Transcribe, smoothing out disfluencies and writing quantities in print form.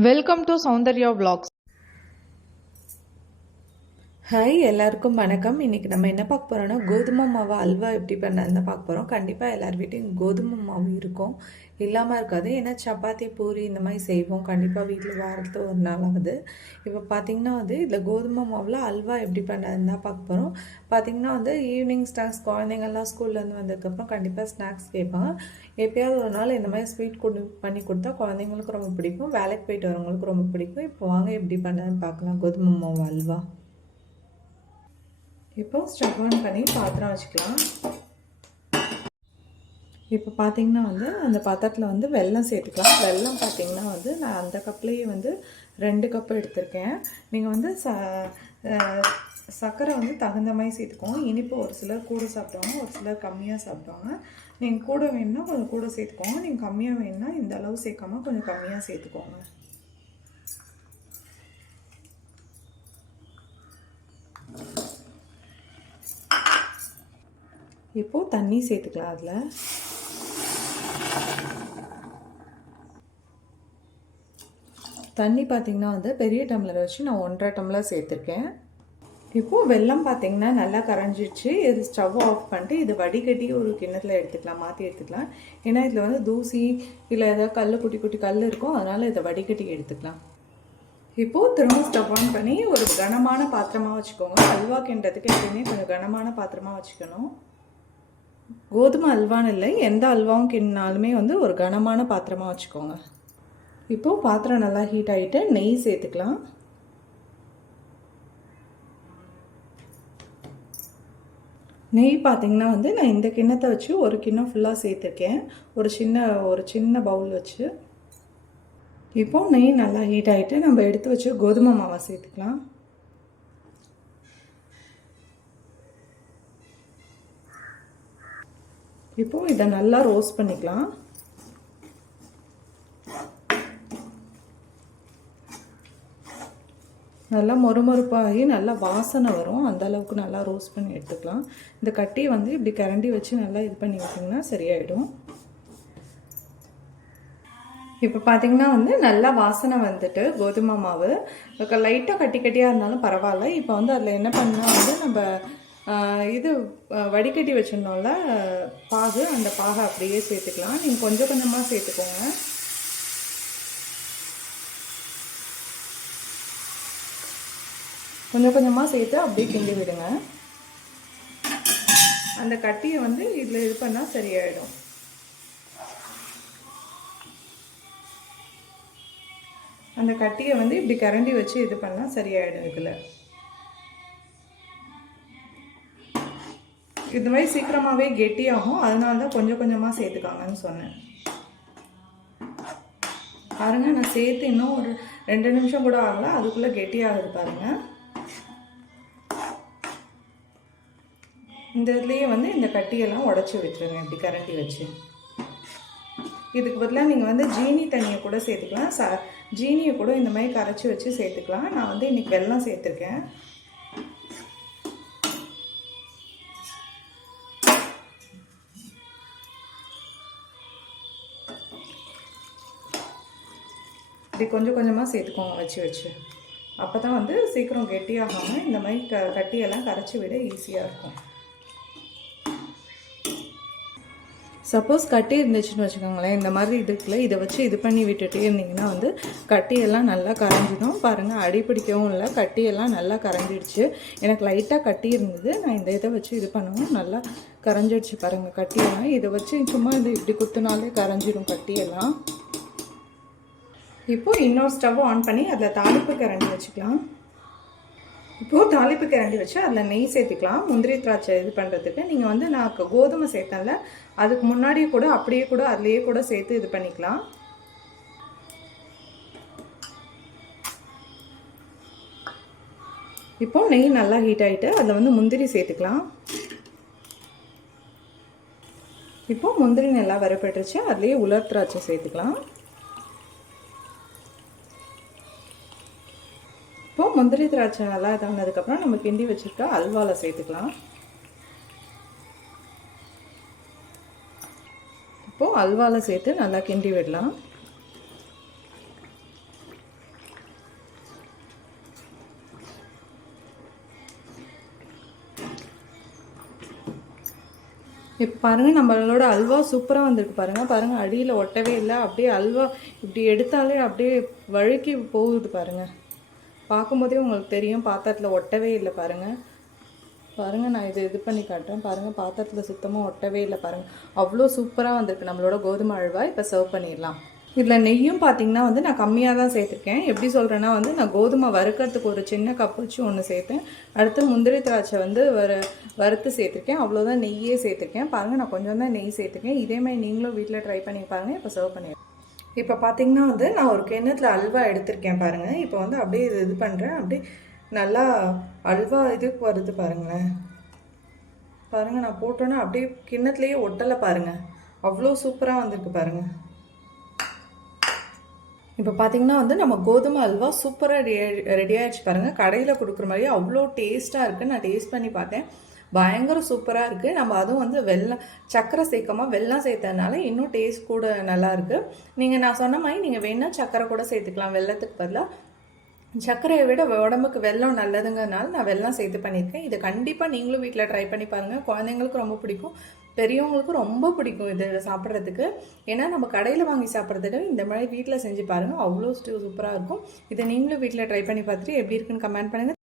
Welcome to Soundarya vlogs. Hi எல்லாருக்கும் வணக்கம். இன்றைக்கி நம்ம என்ன பார்க்க போகிறோன்னா கோதுமை மாவு அல்வா எப்படி பண்ணான்னு பார்க்க போகிறோம். கண்டிப்பாக எல்லார் வீட்டையும் கோதுமை மாவு இருக்கும், இல்லாமல் இருக்காது. ஏன்னா சப்பாத்தி பூரி இந்த மாதிரி செய்வோம் கண்டிப்பாக வீட்டில் வாரத்தில் ஒரு நாளாவது. இப்போ பார்த்திங்கன்னா இதில் கோதுமை மாவில் அல்வா எப்படி பண்ணாதுன்னு தான் பார்க்க போகிறோம். பார்த்திங்கன்னா ஈவினிங் ஸ்நாக்ஸ் குழந்தைங்கள்லாம் ஸ்கூல்லேருந்து வந்ததுக்கப்புறம் கண்டிப்பாக ஸ்நாக்ஸ் கேட்பாங்க. எப்போயாவது ஒரு நாள் இந்த மாதிரி ஸ்வீட் பண்ணி கொடுத்தா குழந்தைங்களுக்கு ரொம்ப பிடிக்கும், வேலைக்கு போயிட்டு வரவங்களுக்கு ரொம்ப பிடிக்கும். இப்போ வாங்க எப்படி பண்ணாதுன்னு பார்க்கலாம் கோதுமை மாவு அல்வா. இப்போ ஸ்டவ் ஆன் பண்ணி பாத்திரம் வச்சுக்கலாம். இப்போ பார்த்திங்கன்னா அந்த பாத்திரத்தில் வெல்லம் சேர்த்துக்கலாம். வெல்லம் பார்த்திங்கன்னா நான் அந்த கப்லேயே 2 கப்பு எடுத்திருக்கேன். நீங்கள் சர்க்கரை தகுந்த மாதிரி சேர்த்துக்கோங்க. இனிப்பு ஒரு சிலர் கூட சாப்பிடுவாங்க, ஒரு சிலர் கம்மியாக சாப்பிடுவாங்க. நீங்கள் கூட வேணும்னா கொஞ்சம் கூட சேர்த்துக்கோங்க, நீங்கள் கம்மியாக வேணும்னா இந்த அளவு சேர்க்காம கொஞ்சம் கம்மியாக சேர்த்துக்கோங்க. இப்போது தண்ணி சேர்த்துக்கலாம். அதில் தண்ணி பார்த்திங்கன்னா பெரிய டம்ளர் வச்சு நான் 1.5 டம்ளர் சேர்த்துருக்கேன். இப்போது வெல்லம் பார்த்திங்கன்னா நல்லா கரைஞ்சிடுச்சு. இது ஸ்டவ் ஆஃப் பண்ணிட்டு இது வடிகட்டி ஒரு கிண்ணத்தில் எடுத்துக்கலாம், மாற்றி எடுத்துக்கலாம். ஏன்னா இதில் தூசி இல்லை ஏதாவது குட்டி குட்டி கல் இருக்கும், அதனால் இதை வடிகட்டி எடுத்துக்கலாம். இப்போது திரும்ப ஸ்டவ் ஆன் பண்ணி ஒரு கனமான பாத்திரமாக வச்சுக்கோங்க. அல்வா கிண்டுறதுக்கு எப்பயுமே கொஞ்சம் கனமான பாத்திரமாக வச்சுக்கணும். கோதுமை அல்வான்னு இல்லை, எந்த அல்வாவும் கிண்டினாலுமே ஒரு கனமான பாத்திரமாக வச்சுக்கோங்க. இப்போது பாத்திரம் நல்லா ஹீட் ஆகிட்டு நெய் சேர்த்துக்கலாம். நெய் பார்த்திங்கன்னா நான் இந்த கிண்ணத்தை வச்சு ஒரு கிண்ணம் ஃபுல்லாக சேர்த்துருக்கேன், ஒரு சின்ன பவுல் வச்சு. இப்போது நெய் நல்லா ஹீட் ஆகிட்டு நம்ம எடுத்து வச்சு கோதுமை மாவை சேர்த்துக்கலாம். இப்போது இதை நல்லா ரோஸ்ட் பண்ணிக்கலாம். நல்லா மொறுமொறுப்பாகி நல்லா வாசனை வரும், அந்த அளவுக்கு நல்லா ரோஸ்ட் பண்ணி எடுத்துக்கலாம். இந்த கட்டி இப்படி கரண்டி வச்சு நல்லா இது பண்ணி விட்டிங்கன்னா சரியாயிடும். இப்போ பார்த்திங்கன்னா நல்லா வாசனை வந்துட்டு கோதுமை மாவு லைட்டாக கட்டி கட்டியாக இருந்தாலும் பரவாயில்ல. இப்போ அதில் என்ன பண்ணால் நம்ம இது வடிகட்டி வச்சிடணும்ல பாகு, அந்த பாகை அப்படியே சேர்த்துக்கலாம். நீங்கள் கொஞ்சம் கொஞ்சமாக சேர்த்துக்கோங்க. கொஞ்சம் கொஞ்சமாக சேர்த்து அப்படியே கிண்டி விடுங்க. அந்த கட்டியை இதில் இது பண்ணால் சரியாயிடும். அந்த கட்டியை இப்படி கரண்டி வச்சு இது பண்ணால் சரியாயிடும். இதில் இது மாதிரி சீக்கிரமாகவே கெட்டியாகும், அதனால தான் கொஞ்சம் கொஞ்சமாக சேர்த்துக்காங்கன்னு சொன்னேன். பாருங்கள், நான் சேர்த்து இன்னும் ஒரு 2 நிமிஷம் கூட ஆகலை, அதுக்குள்ளே கெட்டியாகுது பாருங்கள். இந்த இதுலேயே இந்த கட்டியெல்லாம் உடச்சி விட்டுருங்க இப்படி கரண்டி வச்சு. இதுக்கு பதிலாக நீங்கள் ஜீனி தண்ணியை கூட சேர்த்துக்கலாம். ஜீனியை கூட இந்த மாதிரி கரைச்சி வச்சு சேர்த்துக்கலாம். நான் இன்றைக்கி வெல்லம் சேர்த்துருக்கேன். இப்படி கொஞ்சம் கொஞ்சமாக சேர்த்துக்கோங்க வச்சு வச்சு. அப்போ தான் சீக்கிரம் கெட்டியாகாமல் இந்த மாதிரி கட்டியெல்லாம் கரைச்சி விட ஈஸியாக இருக்கும். சப்போஸ் கட்டி இருந்துச்சுன்னு வச்சுக்கோங்களேன், இந்த மாதிரி இதுக்குள்ள இதை வச்சு இது பண்ணி விட்டுட்டே இருந்தீங்கன்னா கட்டியெல்லாம் நல்லா கரைஞ்சிடும். பாருங்கள், அடி பிடிக்கவும் இல்லை, கட்டியெல்லாம் நல்லா கரைஞ்சிடுச்சு. எனக்கு லைட்டாக கட்டி இருந்தது, நான் இந்த இதை வச்சு இது பண்ணவும் நல்லா கரைஞ்சிடுச்சு பாருங்கள் கட்டியெல்லாம். இதை வச்சு சும்மா இது இப்படி குத்துனாலே கரைஞ்சிடும் கட்டியெல்லாம். இப்போது இன்னொரு ஸ்டவ் ஆன் பண்ணி அதில் தாளிப்பு கரண்டி வச்சுக்கலாம். இப்போது தாளிப்பு கரண்டி வச்சு அதில் நெய் சேர்த்துக்கலாம். முந்திரி திராட்சை இது பண்ணுறதுக்கு நீங்கள் நான் கோதுமை சேர்த்தேன்ல, அதுக்கு முன்னாடியே கூட அப்படியே கூட அதுலேயே கூட சேர்த்து இது பண்ணிக்கலாம். இப்போது நெய் நல்லா ஹீட் ஆகிட்டு அதில் முந்திரி சேர்த்துக்கலாம். இப்போது முந்திரி நல்லா வரப்பட்டுருச்சு, அதுலேயே உலர் திராட்சை சேர்த்துக்கலாம். இப்போது முந்திரி திராட்சை நல்லா இதானதுக்கப்புறம் நம்ம கிண்டி வச்சுருக்க அல்வாவில் சேர்த்துக்கலாம். இப்போது அல்வாவில் சேர்த்து நல்லா கிண்டி விடலாம். இப்போ பாருங்கள் நம்மளோட அல்வா சூப்பராக வந்திருக்கு பாருங்கள் அடியில் ஒட்டவே இல்லை. அப்படியே அல்வா இப்படி எடுத்தாலே அப்படியே வழுக்கி போகுது பாருங்கள். பார்க்கும்போதே உங்களுக்கு தெரியும் பாத்திரத்தில் ஒட்டவே இல்லை பாருங்கள். நான் இது பண்ணி காட்டுறேன் பாருங்கள். பாத்திரத்தில் சுத்தமாக ஒட்டவே இல்லை பாருங்கள். அவ்வளோ சூப்பராக வந்திருக்கு நம்மளோட கோதுமை அல்வா. இப்போ சர்வ் பண்ணிடலாம். இதில் நெய்யும் பார்த்திங்கன்னா நான் கம்மியாக தான் சேர்த்துருக்கேன். எப்படி சொல்கிறேன்னா நான் கோதுமை வறுக்கிறதுக்கு ஒரு சின்ன கப் வச்சு ஒன்று சேர்த்தேன். அடுத்து முந்திரி திராட்சை வறுத்து சேர்த்துருக்கேன். அவ்வளோதான் நெய்யே சேர்த்துருக்கேன் பாருங்கள். நான் கொஞ்சம் தான் நெய் சேர்த்துருக்கேன். இதேமாதிரி நீங்களும் வீட்டில் ட்ரை பண்ணி பாருங்கள். இப்போ சர்வ் பண்ணிடுறேன். இப்போ பார்த்திங்கன்னா நான் ஒரு கிண்ணத்தில் அல்வா எடுத்திருக்கேன் பாருங்கள். இப்போ அப்படியே இது பண்ணுறேன். அப்படியே நல்லா அல்வா இதுக்கு வருது பாருங்களேன். நான் போட்டோன்னா அப்படியே கிண்ணத்துலேயே ஒட்டலை பாருங்கள். அவ்வளோ சூப்பராக வந்திருக்கு பாருங்கள். இப்போ பார்த்திங்கன்னா நம்ம கோதுமை அல்வா சூப்பராக ரெடி ஆகிடுச்சு பாருங்கள். கடையில் கொடுக்குற மாதிரியே அவ்வளோ டேஸ்ட்டாக இருக்குது. நான் டேஸ்ட் பண்ணி பார்த்தேன். பயங்கர சூப்பராக இருக்குது. நம்ம அதுவும் வெல்லம் சர்க்கரை சேர்க்காமல் வெல்லம் சேர்த்ததுனால இன்னும் டேஸ்ட் கூட நல்லாயிருக்கு. நான் சொன்ன மாதிரி நீங்கள் வேணால் சர்க்கரை கூட சேர்த்துக்கலாம். வெல்லத்துக்கு பதிலாக சர்க்கரையை விட உடம்புக்கு வெல்லம் நல்லதுங்கிறதுனால நான் வெல்லம் சேர்த்து பண்ணியிருக்கேன். இதை கண்டிப்பாக நீங்களும் வீட்டில் ட்ரை பண்ணி பாருங்கள். குழந்தைங்களுக்கு ரொம்ப பிடிக்கும், பெரியவங்களுக்கும் ரொம்ப பிடிக்கும் இது சாப்பிட்றதுக்கு. ஏன்னா நம்ம கடையில் வாங்கி சாப்பிட்றதுக்கு இந்த மாதிரி வீட்டில் செஞ்சு பாருங்கள். அவ்வளோ சூப்பராக இருக்கும். இதை நீங்களும் வீட்டில் ட்ரை பண்ணி பார்த்துட்டு எப்படி இருக்குன்னு கமெண்ட் பண்ணுங்கள்.